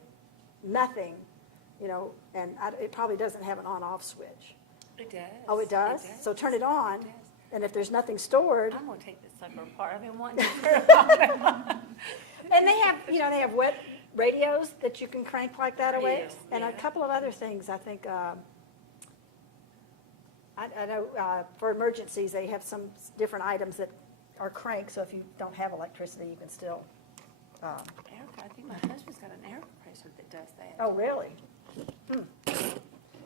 nothing, and it probably doesn't have an on-off switch. It does. Oh, it does? So turn it on, It does. and if there's nothing stored, I'm gonna take this sucker apart. I've been wanting to. and they have wet radios that you can crank like that away, Yes, and a yeah. couple of other things. I think I know for emergencies they have some different items that are cranked. So if you don't have electricity, you can still. I think my husband's got an air compressor that does that. Oh, really?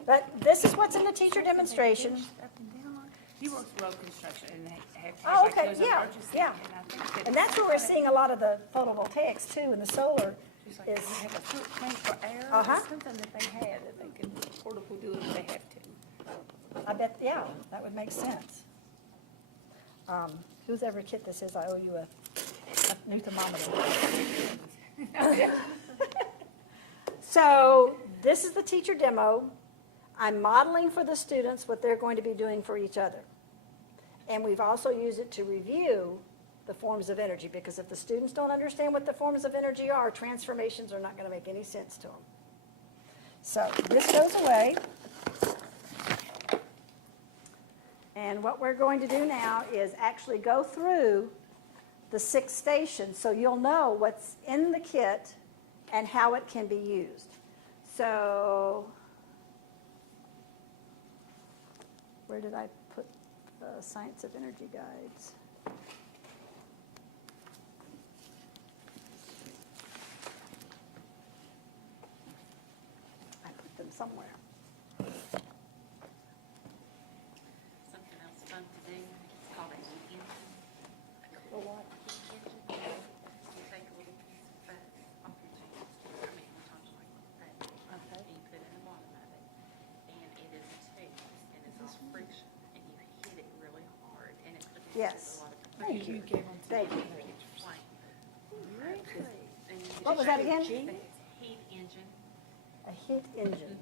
But this is what's in the teacher demonstration. Up and down. He works road construction and they have. Oh, like, okay, there's yeah, emergency, yeah. I think And that's where we're seeing a lot of the photovoltaics too, and the solar. She's like, is- they have a foot tank for air Uh-huh. or something that they have that they can portable do it if they have to. I bet, yeah, that would make sense. Whose ever kit this is, I owe you a new thermometer. So this is the teacher demo. I'm modeling for the students what they're going to be doing for each other. And we've also used it to review the forms of energy, because if the students don't understand what the forms of energy are, transformations are not going to make any sense to them. So this goes away. And what we're going to do now is actually go through the 6 stations so you'll know what's in the kit and how it can be used. So where did I put the Science of Energy guides? I put them somewhere. Something else fun to do, it's called a heat engine. For what? You take a little piece of fat off your jeans, we're talking like that. Okay. And you put it in the bottom of it, and it is a tube, and it's all friction, and you hit it really hard, and it produces Yes. a lot of Thank pressure. you. Thank you. Flame. And you What was just- that again? It's heat engine. A heat engine.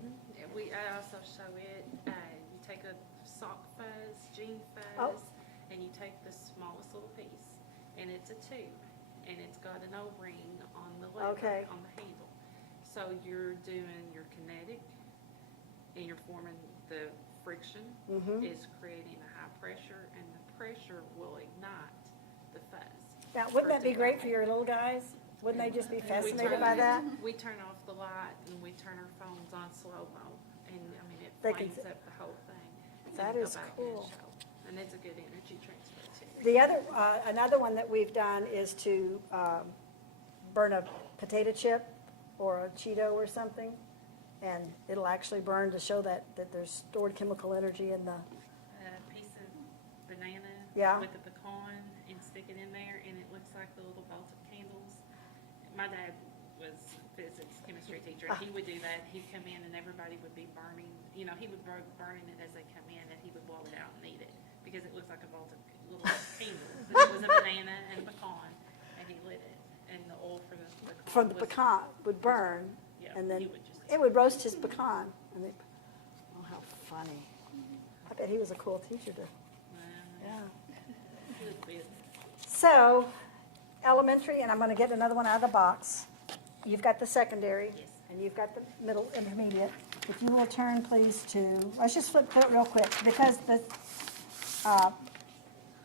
I also show it, you take a sock fuzz, jean Oh. fuzz, and you take the smallest little piece, and it's a tube, and it's got an O-ring on the lever, Okay. on the handle. So you're doing your kinetic, and you're forming the friction, Mhm. is creating a high pressure, and the pressure will ignite the fuzz. Now, wouldn't that be great for your little guys? Wouldn't they just be fascinated by that? We turn off the light and we turn our phones on slow-mo, and, I mean, it They can flames s- up the whole thing. and That then go is back and cool. show. And it's a good energy transfer too. The other, another one that we've done is to burn a potato chip or a Cheeto or something, and it'll actually burn to show that there's stored chemical energy in the, A piece of banana Yeah. with a pecan and stick it in there, and it looks like the little Baltic candles. My dad was a physics, chemistry teacher, and he would do that. He'd come in and everybody would be burning, he would burning it as they come in, and he would blow it out and eat it, because it looks like a Baltic little candle. But it was a banana and a pecan, and he lit it, and the oil from the was- pecan would burn, Yeah, and then he would just- it would roast his pecan. And they, oh, how funny. I bet he was a cool teacher to, yeah. Good bit. So, elementary, and I'm going to get another one out of the box. You've got the secondary, Yes. and you've got the middle intermediate. If you will turn, please, to, let's just flip through it real quick, because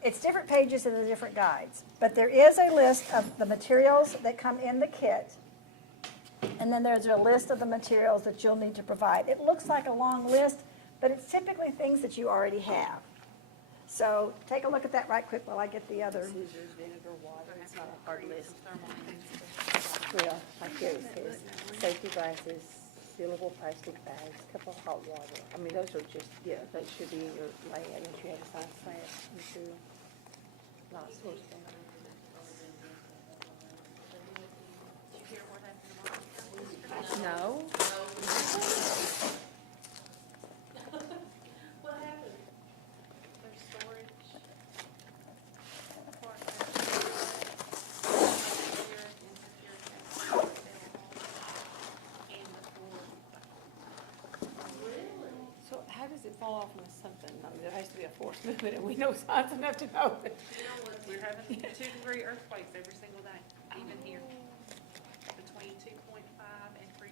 it's different pages in the different guides. But there is a list of the materials that come in the kit, and then there's a list of the materials that you'll need to provide. It looks like a long list, but it's typically things that you already have. So take a look at that right quick while I get the other. Scissors, vinegar, water, it's not a hard list. Well, like here it says, safety glasses, sealable plastic bags, cup of hot water. I mean, those are just, yeah, they should be in your layout if you have a science class, material. Not source thing. Did you hear what happened? No. What happened? There's storage. So how does it fall off into something? I mean, there has to be a force movement, and we know science enough to know that. We're having 2-degree earthquakes every single day, even here. Between 2.5 and 3.2,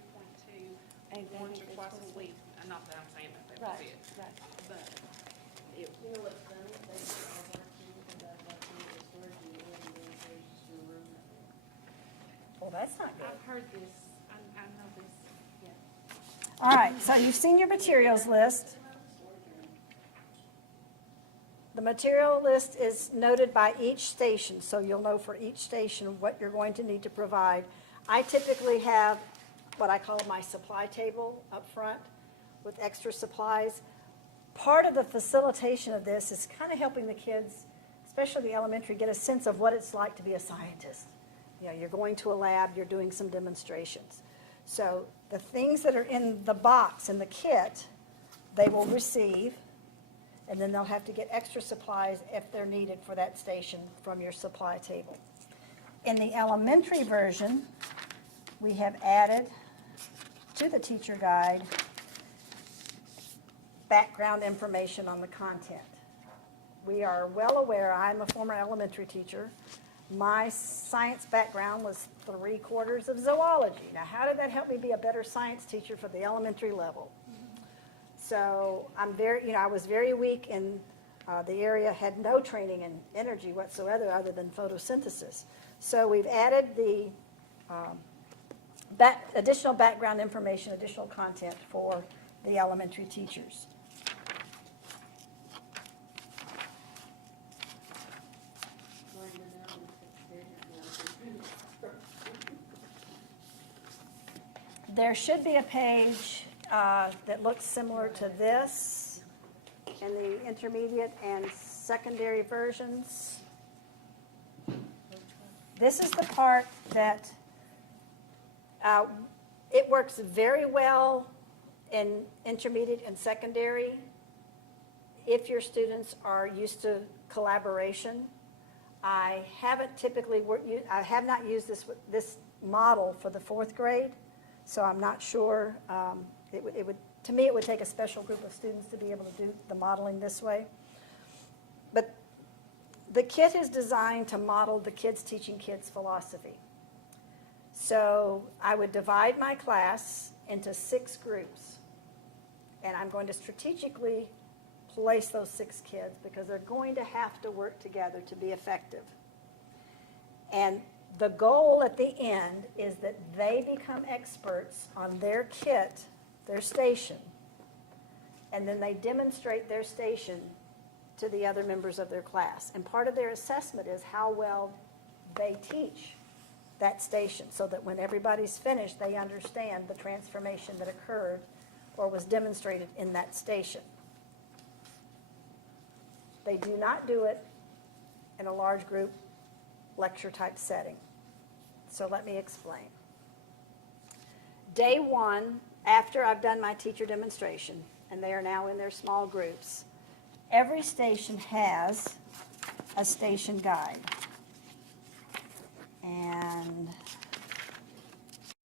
And then once or it's twice a supposed to- week. Not that I'm saying that was Right, it, right. but You know what's funny? They do all of our things and that, like, the storage unit, and then there's just your room. Well, that's not good. I've heard this, I know this, yeah. All right, so you've seen your materials list. The material list is noted by each station, so you'll know for each station what you're going to need to provide. I typically have what I call my supply table up front with extra supplies. Part of the facilitation of this is kind of helping the kids, especially the elementary, get a sense of what it's like to be a scientist. You know, you're going to a lab, you're doing some demonstrations. So the things that are in the box, in the kit, they will receive, and then they'll have to get extra supplies if they're needed for that station from your supply table. In the elementary version, we have added to the teacher guide background information on the content. We are well aware, I'm a former elementary teacher. My science background was 3/4 of zoology. Now, how did that help me be a better science teacher for the elementary level? So I was very weak in the area, had no training in energy whatsoever other than photosynthesis. So we've added the additional background information, additional content for the elementary teachers. There should be a page that looks similar to this in the intermediate and secondary versions. This is the part that it works very well in intermediate and secondary if your students are used to collaboration. I haven't typically I have not used this model for the 4th grade, so I'm not sure. To me, it would take a special group of students to be able to do the modeling this way. But the kit is designed to model the Kids Teaching Kids philosophy. So I would divide my class into 6 groups, and I'm going to strategically place those 6 kids because they're going to have to work together to be effective. And the goal at the end is that they become experts on their kit, their station, and then they demonstrate their station to the other members of their class. And part of their assessment is how well they teach that station, so that when everybody's finished, they understand the transformation that occurred or was demonstrated in that station. They do not do it in a large group lecture type setting. So let me explain. Day 1, after I've done my teacher demonstration, and they are now in their small groups, every station has a station guide. And